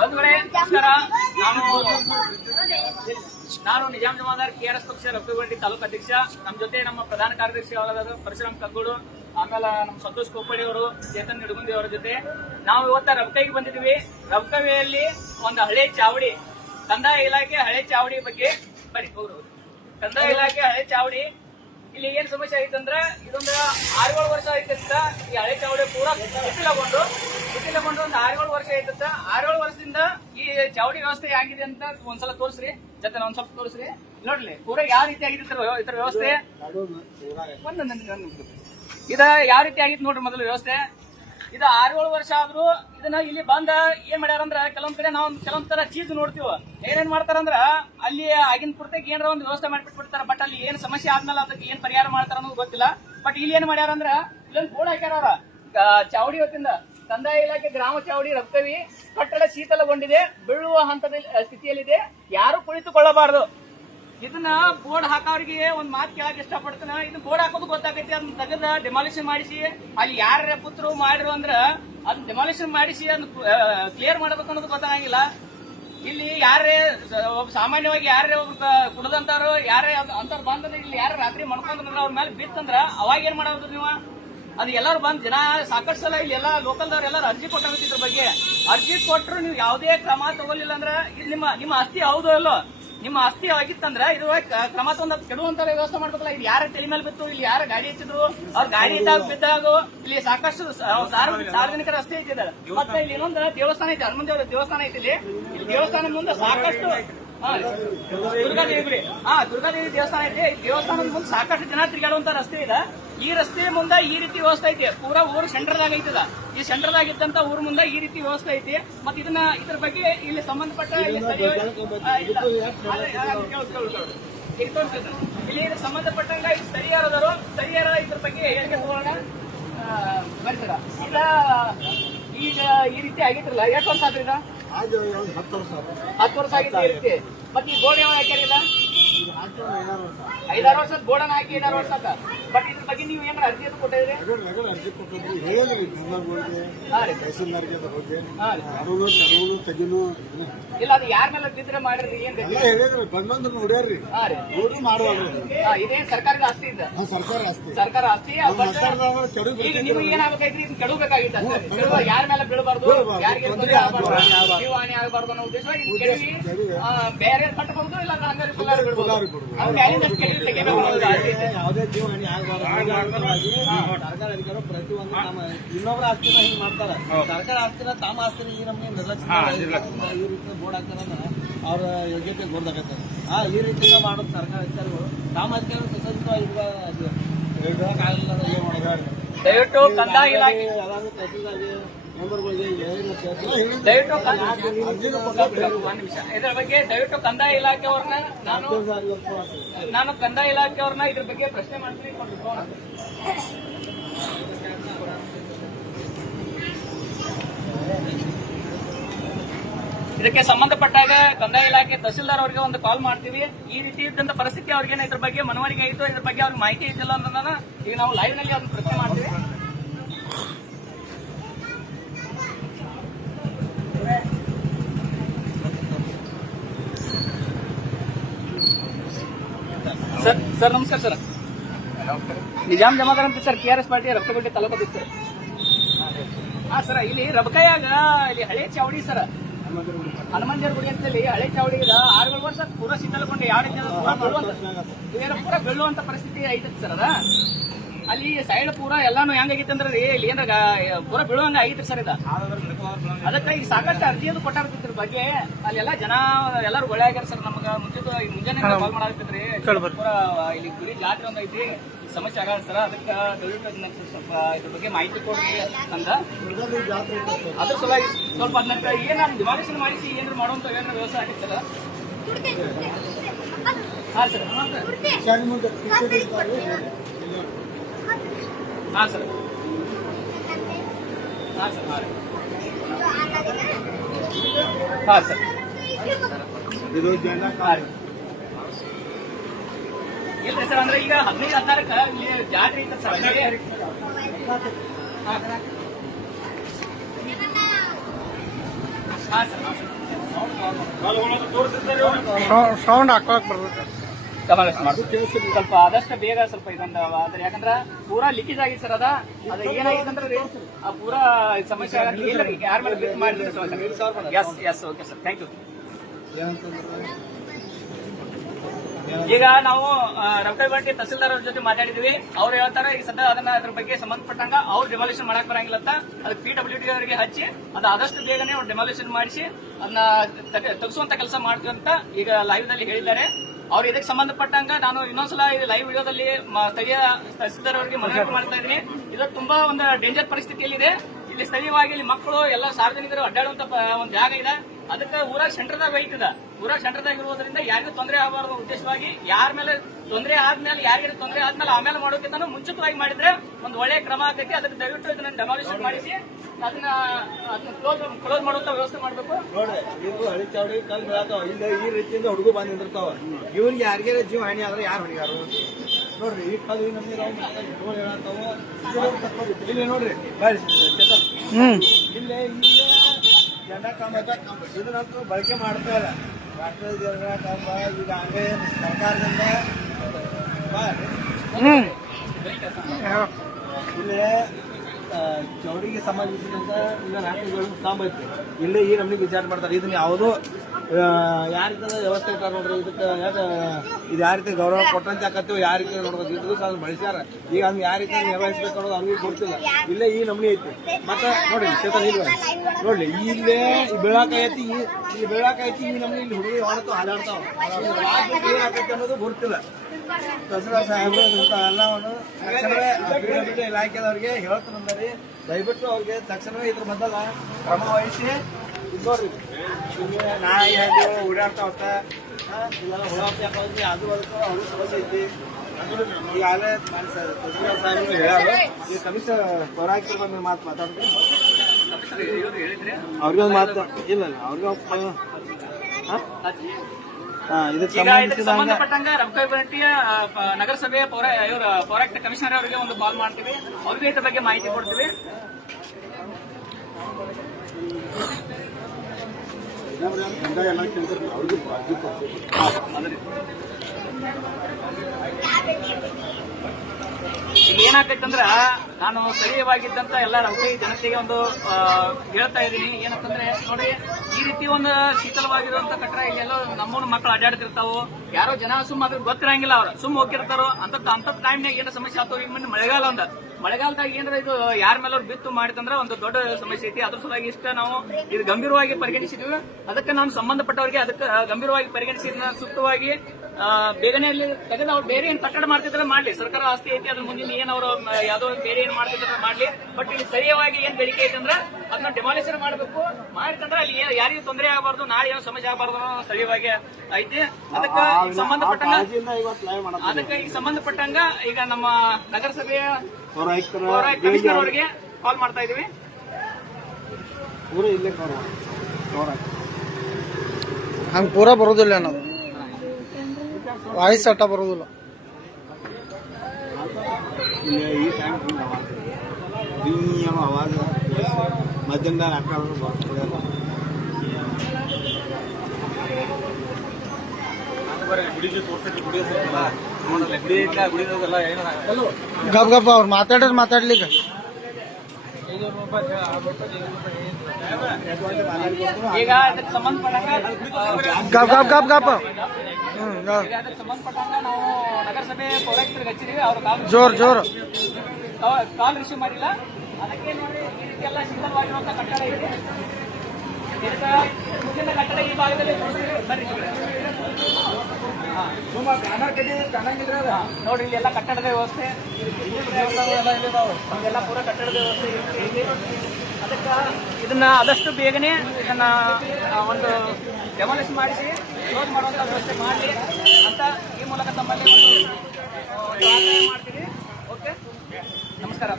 ಬಂಧುಗಳೇ ನಮಸ್ಕಾರ. ನಾನು ನಿಜಾಮ್ ಜಮಾದಾರ್ KRS ಪಕ್ಷ ರಫ್ತುಗಂಡಿ ತಾಲೂಕು ಅಧ್ಯಕ್ಷ. ನಮ್ಮ ಜೊತೆ ನಮ್ಮ ಪ್ರಧಾನ ಕಾರ್ಯದರ್ಶಿ ಅವರಾದ ಪರಶುರಾಮ್ ಕಗ್ಗೋಡು, ಆಮೇಲೆ ನಮ್ಮ ಸಂತೋಷ್ ಕೋಪಳ್ಳಿ ಅವರು, ಚೇತನ್ ನಿಡಗುಂದಿ ಅವರ ಜೊತೆ ನಾವು ಇವತ್ತ ರಬ್ಕೈಗೆ ಬಂದಿದ್ವಿ. ರಬ್ಕವಿಯಲ್ಲಿ ಒಂದು ಹಳೆ ಚಾವಡಿ, ಕಂದಾಯ ಇಲಾಖೆ ಹಳೆ ಚಾವಡಿ ಬಗ್ಗೆ ಬನ್ನಿ ಹೋಗ್ರು. ಕಂದಾಯ ಇಲಾಖೆ ಹಳೆ ಚಾವಡಿ ಇಲ್ಲಿ ಏನ್ ಸಮಸ್ಯೆ ಆಗಿತ್ತಂದ್ರ ಇದೊಂದು 6-7 ವರ್ಷ ಆಯ್ತಂತ ಈ ಹಳೆ ಚಾವಡಿ ಪೂರಾ ಕುಟ್ಟಿಲಗೊಂಡು ಒಂದು 6-7 ವರ್ಷ ಆಯ್ತಂತ. 6-7 ವರ್ಷದಿಂದ ಈ ಚಾವಡಿ ವ್ಯವಸ್ಥೆ ಆಗಿದೆ ಅಂತ ಒಂದ್ಸಲ ತೋರಿಸ್ರಿ, ಜೊತೆ ಒಂದ್ ಸ್ವಲ್ಪ ತೋರಿಸ್ರಿ ನೋಡ್ಲಿ ಪೂರಾ ಯಾವ ರೀತಿ ಆಗಿದೆ ಇತರ ವ್ಯವಸ್ಥೆ. ಇದ ಯಾವ ರೀತಿ ಆಗಿತ್ತು ನೋಡ್ರಿ ಮೊದಲು ವ್ಯವಸ್ಥೆ. ಇದು 6-7 ವರ್ಷ ಆದ್ರೂ ಇದನ್ನ ಇಲ್ಲಿ ಬಂದ ಏನ್ ಮಾಡ್ಯಾರಂದ್ರ ಕೆಲವೊಂದ್ ಕಡೆ ನಾವು ಕೆಲವೊಂದ್ ತರ ಚೀಸ್ ನೋಡ್ತೀವಿ. ಏನೇನ್ ಮಾಡ್ತಾರಂದ್ರ ಅಲ್ಲಿ ಆಗಿನ ಪೂರ್ತಿಗೆ ಏನಾರ ಒಂದು ವ್ಯವಸ್ಥೆ ಮಾಡ್ಬಿಟ್ಬಿಡ್ತಾರ. ಬಟ್ ಅಲ್ಲಿ ಏನ್ ಸಮಸ್ಯೆ ಆದ್ಮೇಲೆ ಅದಕ್ಕೆ ಏನ್ ಪರಿಹಾರ ಮಾಡ್ತಾರ ಅನ್ನೋದು ಗೊತ್ತಿಲ್ಲ. ಬಟ್ ಇಲ್ಲಿ ಏನ್ ಮಾಡ್ಯಾರಂದ್ರ ಇಲ್ಲೊಂದು ಬೋರ್ಡ್ ಹಾಕ್ಯಾರ ಅವ್ರ ಚಾವಡಿ ಹೊತ್ತಿಂದ ಕಂದಾಯ ಇಲಾಖೆ ಗ್ರಾಮ ಚಾವಡಿ ರಕ್ತವಿ ಕಟ್ಟಡ ಶೀತಲಗೊಂಡಿದೆ, ಬೀಳುವ ಹಂತದ ಸ್ಥಿತಿಯಲ್ಲಿದೆ, ಯಾರು ಕುಳಿತುಕೊಳ್ಳಬಾರದು. ಇದನ್ನ ಬೋರ್ಡ್ ಹಾಕೋರಿಗೆ ಒಂದ್ ಮಾತು ಕೇಳಕ್ ಇಷ್ಟಪಡ್ತಾನ. ಇದನ್ನ ಬೋರ್ಡ್ ಹಾಕೋದು ಗೊತ್ತಾಗೈತಿ, ಅದನ್ನ ತೆಗೆದ ಡೆಮಾಲಿಷನ್ ಮಾಡಿಸಿ ಅಲ್ಲಿ ಯಾರ ಪುತ್ರರು ಮಾಡಿರು ಅಂದ್ರ ಅದನ್ನ ಡೆಮಾಲಿಷನ್ ಮಾಡಿಸಿ ಅದನ್ನ ಕ್ಲಿಯರ್ ಮಾಡಬೇಕು ಅನ್ನೋದು ಗೊತ್ತಾಗಿಲ್ಲ. ಇಲ್ಲಿ ಯಾರೇ ಸಾಮಾನ್ಯವಾಗಿ ಯಾರೇ ಕುಡದಂತಾರು ಯಾರೇ ಅಂತವ್ರು ಬಂದ್ರೆ ಇಲ್ಲಿ ಯಾರ ರಾತ್ರಿ ಮಾಡ್ಕೊಂಡ್ರ ಅವ್ರ ಮೇಲೆ ಬಿತ್ತಂದ್ರ ಅವಾಗ ಏನ್ ಮಾಡೋದು ನೀವು? ಅದು ಎಲ್ಲರೂ ಬಂದ್ ಜನ ಸಾಕಷ್ಟು ಸಲ ಇಲ್ಲಿ ಎಲ್ಲಾ ಲೋಕಲ್ದವ್ರು ಎಲ್ಲರೂ ಅರ್ಜಿ ಕೊಟ್ಟಾಗಿತ್ತು. ಇದ್ರ ಬಗ್ಗೆ ಅರ್ಜಿ ಕೊಟ್ಟರು ನೀವು ಯಾವುದೇ ಕ್ರಮ ತಗೊಳ್ಳಿಲ್ಲ ಅಂದ್ರ ಇದು ನಿಮ್ಮ ಆಸ್ತಿ ಹೌದು ಅಲ್ಲೋ, ನಿಮ್ಮ ಆಸ್ತಿ ಆಗಿತ್ತಂದ್ರ ಇದು ಕ್ರಮ ತಂದ ಕೆಡುವಂತ ವ್ಯವಸ್ಥೆ ಮಾಡ್ಬೇಕಲ್ಲ. ಇದು ಯಾರ ತಲೆ ಮೇಲೆ ಬಿತ್ತು, ಇಲ್ಲಿ ಯಾರ ಗಾಡಿ ಹಚ್ಚಿದ್ರು, ಅವ್ರ ಗಾಡಿ ಬಿದ್ದಾಗ ಇಲ್ಲಿ ಸಾಕಷ್ಟು ಸಾರ್ವಜನಿಕರ ರಸ್ತೆ ಐತಿದೆ. ಮತ್ತೆ ಇಲ್ಲಿ ಇನ್ನೊಂದು ದೇವಸ್ಥಾನ ಐತಿ, ಹನುಮಂತ ದೇವಸ್ಥಾನ ಐತಿ. ಇಲ್ಲಿ ದೇವಸ್ಥಾನದ ಮುಂದೆ ಸಾಕಷ್ಟು ದುರ್ಗಾದೇವಿ ದೇವಸ್ಥಾನ ಐತಿ. ಈ ದೇವಸ್ಥಾನದ ಮುಂದೆ ಸಾಕಷ್ಟು ಜನ ತಿರುಗಾಡುವಂತ ರಸ್ತೆ ಇದೆ. ಈ ರಸ್ತೆ ಮುಂದೆ ಈ ರೀತಿ ವ್ಯವಸ್ಥೆ ಐತಿ. ಪೂರಾ ಊರು ಸೆಂಟರ್ದಾಗ ಐತದ. ಈ ಸೆಂಟರ್ದಾಗ ಇದ್ದಂತ ಊರ್ ಮುಂದೆ ಈ ರೀತಿ ವ್ಯವಸ್ಥೆ ಐತಿ. ಮತ್ತೆ ಇದ್ರ ಬಗ್ಗೆ ಇಲ್ಲಿ ಸಂಬಂಧಪಟ್ಟ ಇಲ್ಲಿ ಸಂಬಂಧಪಟ್ಟಂಗ ಸ್ಥಳೀಯರ ಇದ್ರ ಬಗ್ಗೆ ಹೇಳಿಕೆ ತಗೊಳ್ಳೋಣ. ಬರ್ತೀರ ಈಗ ಈ ರೀತಿ ಆಗಿದ್ರಲ್ಲ, ಎಷ್ಟು ವರ್ಷ ಆದ್ರಿ? 10 ವರ್ಷ ಆಗಿತ್ತು ಈ ರೀತಿ. ಮತ್ತೆ ಈ ಬೋರ್ಡ್ ಯಾವ ಹಾಕ್ಯಾರಿಲ್ಲ? 5-6 ವರ್ಷದ ಬೋರ್ಡನ್ನ ಹಾಕಿ 5-6 ವರ್ಷ ಆತ. ಬಟ್ ಇದ್ರ ಬಗ್ಗೆ ನೀವು ಏನಾರ ಅರ್ಜಿ ಅದು ಕೊಟ್ಟಿದ್ರಿ? ಇಲ್ಲ, ಅದು ಯಾರ ಮೇಲೆ ಬಿದ್ರೆ ಮಾಡಿದ್ರಿ? ಏನ್ ಇದೇನ್ ಸರ್ಕಾರದ ಆಸ್ತಿ ಇದೆ, ಸರ್ಕಾರ ಆಸ್ತಿ. ಈಗ ನೀವು ಏನಾಗಬೇಕಾಯ್ತ್ರಿ? ಇದನ್ನ ಕೆಡಬೇಕಾಗಿತ್ತು. ಯಾರ ಮೇಲೆ ಬೀಳಬಾರ್ದು, ಯಾರಿಗೆ ಜೀವ ಹಾನಿ ಆಗಬಾರ್ದು ಅನ್ನೋ ಉದ್ದೇಶ ಬೇರೆ ಕಟ್ಟಬಹುದು. ಇಲ್ಲ ಯಾವುದೇ ಜೀವ ಹಾನಿ ಆಗಬಾರ್ದು. ಸರ್ಕಾರ ಅಧಿಕಾರಿ ಪ್ರತಿಯೊಂದು ಇನ್ನೊಬ್ಬರ ಆಸ್ತಿನ ಹಿಂಗ್ ಮಾಡ್ತಾರ. ಸರ್ಕಾರ ಆಸ್ತಿನ ತಮ್ಮ ಆಸ್ತಿನ ಈ ನಮ್ಗೆ ನಿರ್ಲಕ್ಷ್ಯ ಈ ರೀತಿ ಬೋರ್ಡ್ ಹಾಕ್ತಾರ. ಅವ್ರ ಯೋಗ್ಯತೆ ಗೊತ್ತಾಗತ್ತೆ. ಈ ರೀತಿ ಮಾಡೋದು ಸರ್ಕಾರ ಅಧಿಕಾರಿಗಳು ತಮ್ಮ ಅಧಿಕಾರಿ ಸುಸಜ್ಜಿತವಾಗಿ ಇಡಕ್ಕಾಗಲ್ಲ. ಏನ್ ಮಾಡೋದು? ದಯವಿಟ್ಟು ಕಂದಾಯ ಇಲಾಖೆ ದಯವಿಟ್ಟು ಇದ್ರ ಬಗ್ಗೆ ದಯವಿಟ್ಟು ಕಂದಾಯ ಇಲಾಖೆಯವ್ರನ್ನ ನಾನು ಕಂದಾಯ ಇಲಾಖೆಯವ್ರನ್ನ ಇದ್ರ ಬಗ್ಗೆ ಪ್ರಶ್ನೆ ಮಾಡ್ತೀನಿ. ಇದಕ್ಕೆ ಸಂಬಂಧಪಟ್ಟಾಗ ಕಂದಾಯ ಇಲಾಖೆ ತಹಸೀಲ್ದಾರ್ ಅವರಿಗೆ ಒಂದು ಕಾಲ್ ಮಾಡ್ತೀವಿ. ಈ ರೀತಿ ಇದ್ದಂತ ಪರಿಸ್ಥಿತಿ ಅವ್ರಿಗೆ ಇದ್ರ ಬಗ್ಗೆ ಮನವರಿಕೆ ಆಯಿತು, ಇದ್ರ ಬಗ್ಗೆ ಅವ್ರಿಗೆ ಮಾಹಿತಿ ಇದ್ದಿಲ್ಲ ಅನ್ನೋದನ್ನ ಈಗ ನಾವು ಲೈವ್ ನಲ್ಲಿ ಅದನ್ನ ಪ್ರಶ್ನೆ ಮಾಡ್ತೀವಿ. ಸರ್ ನಮಸ್ಕಾರ ಸರ್. ನಿಜಾಮ್ ಜಮಾದಾರ್ ಅಂತ ಸರ್, KRS ಪಾರ್ಟಿ ರಫ್ತುಗಂಡಿ ತಾಲೂಕು ಅಧ್ಯಕ್ಷ ಸರ್. ಸರ್ ಇಲ್ಲಿ ರಬಕೈಯಾಗ ಇಲ್ಲಿ ಹಳೆ ಚಾವಡಿ ಸರ್, ಹನುಮಂಜರ ಗುಡಿ ಅಂತಲ್ಲಿ ಹಳೆ ಚಾವಡಿ 6-7 ವರ್ಷ ಪೂರಾ ಶೀತಲಗೊಂಡು ಪೂರಾ ಬೀಳುವಂತ ಪರಿಸ್ಥಿತಿ ಐತತಿ ಸರ್. ಅದ ಅಲ್ಲಿ ಸೈಡ್ ಪೂರಾ ಎಲ್ಲಾನು ಹೆಂಗಾಗಿತ್ತು ಅಂದ್ರೆ ಇಲ್ಲಿ ಏನಾರ ಪೂರಾ ಬೀಳುವಂಗ ಆಗಿತ್ತು ಸರ್. ಇದ ಅದಕ್ಕೆ ಈಗ ಸಾಕಷ್ಟು ಅರ್ಜಿ ಅದು ಕೊಟ್ಟಾರ್ತಿದ್ರ ಬಗ್ಗೆ ಅಲ್ಲೆಲ್ಲ ಜನ ಎಲ್ಲರೂ ಒಳ್ಳೆ ಆಗ್ಯಾರ ಸರ್. ನಮ್ಗೆ ಮುಂಜಾನೆ ಕಾಲ್ ಮಾಡಾಕತ್ತಿದ್ರಿ, ಪೂರಾ ಇಲ್ಲಿ ಗುಡಿ ಜಾತ್ರೆ ಒಂದ್ ಐತಿ, ಸಮಸ್ಯೆ ಆಗಲ್ಲ ಸರ್. ಅದಕ್ಕೆ ದಯವಿಟ್ಟು ಸ್ವಲ್ಪ ಇದ್ರ ಬಗ್ಗೆ ಮಾಹಿತಿ ಕೊಡ್ರಿ ಅಂದ. ಅದ್ರ ಸಲುವಾಗಿ ಸ್ವಲ್ಪ ಅದನ್ನ ಏನಾದ್ರು ಡಿಮಾಲಿಷನ್ ಮಾಡಿಸಿ ಏನಾದ್ರು ಮಾಡುವಂತ ಏನಾದ್ರು ವ್ಯವಸ್ಥೆ ಆಗಿತ್ತು ಸರ್. ಹಾ ಸರ್. ಹಾ ಸರ್. ಹಾ ಸರ್. ಹಾ ಸರ್. ಇಲ್ಲ ಸರ್, ಅಂದ್ರೆ ಈಗ 15-16ಕ್ಕೆ ಇಲ್ಲಿ ಜಾತ್ರೆ ಇತ್ತು ಸರ್. ಹಾ ಸರ್ ಸೌಂಡ್ ಹಾಕೋಕ್ ಬರ್ಬೇಕು. ಸ್ವಲ್ಪ ಆದಷ್ಟು ಬೇಗ ಸ್ವಲ್ಪ ಇದೊಂದು ಆದ್ರೆ ಯಾಕಂದ್ರೆ ಪೂರಾ ಲೀಕೇಜ್ ಆಗಿದೆ ಸರ್ ಅದು ಏನಾಗಿದೆ ಅಂದ್ರೆ ಆ ಪೂರಾ ಸಮಸ್ಯೆ ಯಾರ ಮೇಲೆ ಕ್ಲಿಕ್ ಮಾಡಿದ್ರೆ yes yes okay sir thank you. ಈಗ ನಾವು ರಮಕೈಬಂಟಿ ತಹಸೀಲ್ದಾರ್ ಅವ್ರ ಜೊತೆ ಮಾತಾಡಿದ್ವಿ. ಅವ್ರು ಹೇಳ್ತಾರೆ ಈಗ ಸದ್ಯ ಅದನ್ನ ಅದ್ರ ಬಗ್ಗೆ ಸಂಬಂಧಪಟ್ಟಂಗ ಅವ್ರು ಡೆಮಾಲಿಷನ್ ಮಾಡಕ್ ಬರಂಗಿಲ್ಲ ಅಂತ ಅದಕ್ಕೆ PWD ಅವರಿಗೆ ಹಚ್ಚಿ ಅದು ಆದಷ್ಟು ಬೇಗನೆ ಅವ್ರು ಡೆಮಾಲಿಷನ್ ಮಾಡಿಸಿ ಅದನ್ನ ತೆಗೆಸುವಂತ ಕೆಲಸ ಮಾಡ್ತೀವಿ ಅಂತ ಈಗ ಲೈವ್ ದಲ್ಲಿ ಹೇಳಿದ್ದಾರೆ. ಅವ್ರು ಇದಕ್ಕೆ ಸಂಬಂಧಪಟ್ಟಂಗ ನಾನು ಇನ್ನೊಂದ್ಸಲ ಲೈವ್ ವಿಡಿಯೋದಲ್ಲಿ ಸ್ಥಳೀಯ ತಹಸೀಲ್ದಾರ್ ಅವರಿಗೆ ಮನವಿ ಮಾಡ್ತಾ ಇದ್ದೀನಿ. ಇದು ತುಂಬಾ ಒಂದು ಡೇಂಜರ್ ಪರಿಸ್ಥಿತಿಯಲ್ಲಿದೆ. ಇಲ್ಲಿ ಸ್ಥಳೀಯವಾಗಿ ಇಲ್ಲಿ ಮಕ್ಕಳು ಎಲ್ಲ ಸಾರ್ವಜನಿಕರು ಅಡ್ಡಾಡುವಂತ ಒಂದು ಜಾಗ ಇದೆ. ಅದಕ್ಕೆ ಊರಾಗ ಸೆಂಟರ್ದಾಗ ಐತದ. ಊರಾಗ ಸೆಂಟರ್ದಾಗ ಇರುವುದರಿಂದ ಯಾರಿಗೂ ತೊಂದರೆ ಆಗಬಾರದು ಉದ್ದೇಶವಾಗಿ ಯಾರ ಮೇಲೆ ತೊಂದರೆ ಆದ್ಮೇಲೆ ಯಾರಿಗೆ ತೊಂದರೆ ಆದ್ಮೇಲೆ ಆಮೇಲೆ ಮಾಡೋದಕ್ಕಿಂತ ಮುಂಚಿತವಾಗಿ ಮಾಡಿದ್ರೆ ಒಂದು ಒಳ್ಳೆ ಕ್ರಮ ಆಗ್ತೈತಿ. ಅದಕ್ಕೆ ದಯವಿಟ್ಟು ಇದನ್ನ ಡೆಮಾಲಿಷನ್ ಮಾಡಿಸಿ ಅದನ್ನ ಕ್ಲೋಸ್ ಮಾಡುವಂತ ವ್ಯವಸ್ಥೆ ಮಾಡಬೇಕು. ನೋಡ್ರಿ ಇದು ಹಳಿ ಚಾವಡಿ ಕಲ್ ಬೀಳತಾವ. ಇಲ್ಲಿ ಈ ರೀತಿಯಿಂದ ಹುಡುಗರು ಬಂದ್ ನಿಂದಿರ್ತಾವ. ಇವ್ರಿಗೆ ಯಾರಿಗಾರ ಜೀವ ಹಾನಿ ಆದ್ರೆ ಯಾರು ಹೊಣಿಗಾರು ನೋಡ್ರಿ. ಈ ಕಲ್ ನಮ್ಗೆ ಇಲ್ಲಿ ನೋಡ್ರಿ ಇಲ್ಲೇ ಜಂಡ ಕಂಬ ಇದನ್ನಂತೂ ಬಳಕೆ ಮಾಡ್ತಾ ಇಲ್ಲ. ರಾಷ್ಟ್ರೀಯ ಜಂಡ ಕಂಬ ಈಗ ಹಂಗೆ ಸರ್ಕಾರದಿಂದ ಇಲ್ಲೇ ಚೌಡಿಗೆ ಸಂಬಂಧಿಸಿದಂತ ಈಗ ನಾಟಕಗಳು ಕಂಬ ಐತಿ. ಇಲ್ಲೇ ಈ ನಮ್ಗೆ ವಿಚಾರ ಮಾಡ್ತಾರೆ. ಇದನ್ನ ಯಾವುದು ಯಾವ ರೀತಿ ವ್ಯವಸ್ಥೆ ಇಟ್ಟಾರ ನೋಡ್ರಿ. ಇದಕ್ಕೆ ಇದು ಯಾವ ರೀತಿ ಗೌರವ ಕೊಟ್ಟಂತೆ ಆಕತ್ತೀವಿ, ಯಾವ ರೀತಿ ನೋಡ್ಬೇಕು. ಇದು ಅದನ್ನ ಬಳಸ್ಯಾರ. ಈಗ ಅದನ್ನ ಯಾವ ರೀತಿ ನಿರ್ವಹಿಸ್ಬೇಕು ಅನ್ನೋದು ಅವ್ರಿಗೆ ಗೊತ್ತಿಲ್ಲ. ಇಲ್ಲೇ ಈ ನಮ್ನಿ ಐತಿ. ಮತ್ತೆ ನೋಡ್ರಿ ಚೇತನ್ ಇಲ್ಲ ನೋಡ್ರಿ ಇಲ್ಲೇ ಬೀಳಾಕೈತಿ. ಈ ಬೀಳಾಕೈತಿ ಈ ನಮ್ನಿ ಇಲ್ಲಿ ಹುಡುಗಿ ಹೊರತು ಹಾಲಾಡ್ತಾವ. ಏನಾಕೈತಿ ಅನ್ನೋದು ಗೊತ್ತಿಲ್ಲ. ತಹಸೀಲ್ದಾರ್ ಸಾಹೇಬರು ಎಲ್ಲವನ್ನು ತಕ್ಷಣವೇ PWD ಇಲಾಖೆದವ್ರಿಗೆ ಹೇಳ್ತಾರೆ. ದಯವಿಟ್ಟು ಅವ್ರಿಗೆ ತಕ್ಷಣವೇ ಇದ್ರ ಬದಲ ಕ್ರಮ ವಹಿಸಿ ನೋಡ್ರಿ. ನಾಯಿ ಓಡಾಡ್ತಾವತ್ತ ಇಲ್ಲೆಲ್ಲ ಹುಳಾಪಿ ಹಾಕೋದ್ರಿ. ಅದು ಅದಕ್ಕೆ ಅವ್ರಿಗೆ ಸಮಸ್ಯೆ ಐತಿ. ಈಗಾಗಲೇ ತಹಸೀಲ್ದಾರ್ ಸಾಹೇಬರು ಹೇಳ್ಯಾರ. ಈ ಕಮಿಷನರ್ ಪೌರಾಯುಕ್ತರ ಬಂದು ಮಾತಾಡ್ತೀವಿ. ಅವ್ರಿಗೆ ಒಂದು ಮಾತು ಇಲ್ಲ ಅವ್ರಿಗೆ ಇದಕ್ಕೆ ಸಂಬಂಧಪಟ್ಟಂಗ ರಮಕೈಬಂಟಿಯ ನಗರಸಭೆಯ ಪೌರಾಯುಕ್ತ ಕಮಿಷನರ್ ಅವರಿಗೆ ಒಂದು ಕಾಲ್ ಮಾಡ್ತೀವಿ. ಅವ್ರಿಗೆ ಇದ್ರ ಬಗ್ಗೆ ಮಾಹಿತಿ ಕೊಡ್ತೀವಿ. ಈಗ ಏನಾಗ್ತೈತಂದ್ರ ನಾನು ಸ್ಥಳೀಯವಾಗಿದ್ದಂತ ಎಲ್ಲ ರಮಕೈ ಜನತೆಗೆ ಒಂದು ಹೇಳ್ತಾ ಇದ್ದೀನಿ. ಏನಂತಂದ್ರೆ ನೋಡಿ ಈ ರೀತಿ ಒಂದು ಶೀತಲವಾಗಿರುವಂತ ಕಟ್ಟಡ ಇಲ್ಲೆಲ್ಲೋ ನಮ್ಮೂನ ಮಕ್ಕಳು ಅಡ್ಡಾಡ್ತಿರ್ತಾವು. ಯಾರೋ ಜನ ಸುಮ್ಮ ಅದ್ರ ಗೊತ್ತಿರಂಗಿಲ್ಲ. ಅವ್ರು ಸುಮ್ಮ ಹೋಗಿರ್ತಾರೋ ಅಂತ ಟೈಮ್ನಾಗ ಏನೋ ಸಮಸ್ಯೆ ಆಗ್ತಾವ. ಈಗ ಮಳೆಗಾಲ ಮಳೆಗಾಲದಾಗ ಏನಾರ ಇದು ಯಾರ ಮೇಲೆ ಬಿತ್ತು ಮಾಡಿದಂದ್ರೆ ಒಂದು ದೊಡ್ಡ ಸಮಸ್ಯೆ ಐತಿ. ಅದ್ರ ಸಲುವಾಗಿ ಇಷ್ಟ ನಾವು ಇದು ಗಂಭೀರವಾಗಿ ಪರಿಗಣಿಸಿದ್ವಿ. ಅದಕ್ಕೆ ನಾನು ಸಂಬಂಧಪಟ್ಟವರಿಗೆ ಅದಕ್ಕೆ ಗಂಭೀರವಾಗಿ ಪರಿಗಣಿಸಿ ಸೂಕ್ತವಾಗಿ ಬೇಗನೆ ಅಲ್ಲಿ ತೆಗೆದು ಅವ್ರು ಬೇರೆ ಏನ್ ಕಟ್ಟಡ ಮಾಡ್ತಿದ್ರೆ ಮಾಡ್ಲಿ. ಸರ್ಕಾರ ಆಸ್ತಿ ಐತಿ ಅದ್ರ ಮುಂದಿನ ಏನ್ ಅವರು ಯಾವ್ದೋ ಬೇರೆ ಏನ್ ಮಾಡ್ತಿದ್ರೆ ಮಾಡ್ಲಿ. ಬಟ್ ಇಲ್ಲಿ ಸ್ಥಳೀಯವಾಗಿ ಏನ್ ಬೇಡಿಕೆ ಐತೆ ಅಂದ್ರೆ ಅದನ್ನ ಡೆಮಾಲಿಷನ್ ಮಾಡಬೇಕು. ಮಾಡಿದ್ರೆ ಅಲ್ಲಿ ಯಾರಿಗೂ ತೊಂದರೆ ಆಗಬಾರ್ದು, ನಾಳೆ ಏನೋ ಸಮಸ್ಯೆ ಆಗಬಾರ್ದು ಅನ್ನೋ ಸ್ಥಳೀಯವಾಗಿ ಐತಿ. ಅದಕ್ಕೆ ಈಗ ಸಂಬಂಧಪಟ್ಟಂಗ ಈಗ ನಮ್ಮ ನಗರಸಭೆಯ ಕಮಿಷನರ್ ಅವರಿಗೆ ಕಾಲ್ ಮಾಡ್ತಾ ಇದೀವಿ. ಹಂಗೆ ಪೂರಾ ಬರೋದಿಲ್ಲ ಅನ್ನೋದು ವಾಯ್ಸ್ ಅಟ್ಟ ಬರೋದಿಲ್ಲ. आवाज मध्यम ಗಪ್ ಗಪ್ ಅವ್ರು ಮಾತಾಡ್ಲಿಕ್ಕೆ ಈಗ ಅದಕ್ಕೆ ಸಂಬಂಧಪಟ್ಟಂಗ ಗಪ್ ಗಪ್ ಗಪ್ ಗಪ್ ಅದಕ್ಕೆ ಸಂಬಂಧಪಟ್ಟಂಗ ನಾವು ನಗರಸಭೆ ಪೌರಾಯುಕ್ತರಿಗೆ ಹಚ್ಚಿದೀವಿ. ಅವರು ಜೋರ್ ಕಾಲ್ ರಿಸೀವ್ ಮಾಡಿಲ್ಲ. ಅದಕ್ಕೆ ನೋಡಿ ಈ ರೀತಿ ಎಲ್ಲ ಶೀತಲವಾಗಿರುವಂತ ಕಟ್ಟಡ ಇದೆ. ಮುಂದಿನ ಕಟ್ಟಡ ಈ ಭಾಗದಲ್ಲಿ ನೋಡ್ರಿ ಇಲ್ಲಿ ಎಲ್ಲ ಕಟ್ಟಡದ ವ್ಯವಸ್ಥೆ ಎಲ್ಲ ಪೂರ ಕಟ್ಟಡದ ವ್ಯವಸ್ಥೆ ಇದೆ. ಅದಕ್ಕೆ ಇದನ್ನ ಆದಷ್ಟು ಬೇಗನೆ ಇದನ್ನ ಒಂದು ಡೆಮಾಲಿಷ್ ಮಾಡಿಸಿ ಕ್ಲೋಸ್ ಮಾಡುವಂತ ವ್ಯವಸ್ಥೆ ಮಾಡಲಿ ಅಂತ ಈ ಮೂಲಕ ತಮ್ಮಲ್ಲಿ ಒಂದು ಮಾಡ್ತೀವಿ. ಓಕೆ, ನಮಸ್ಕಾರ.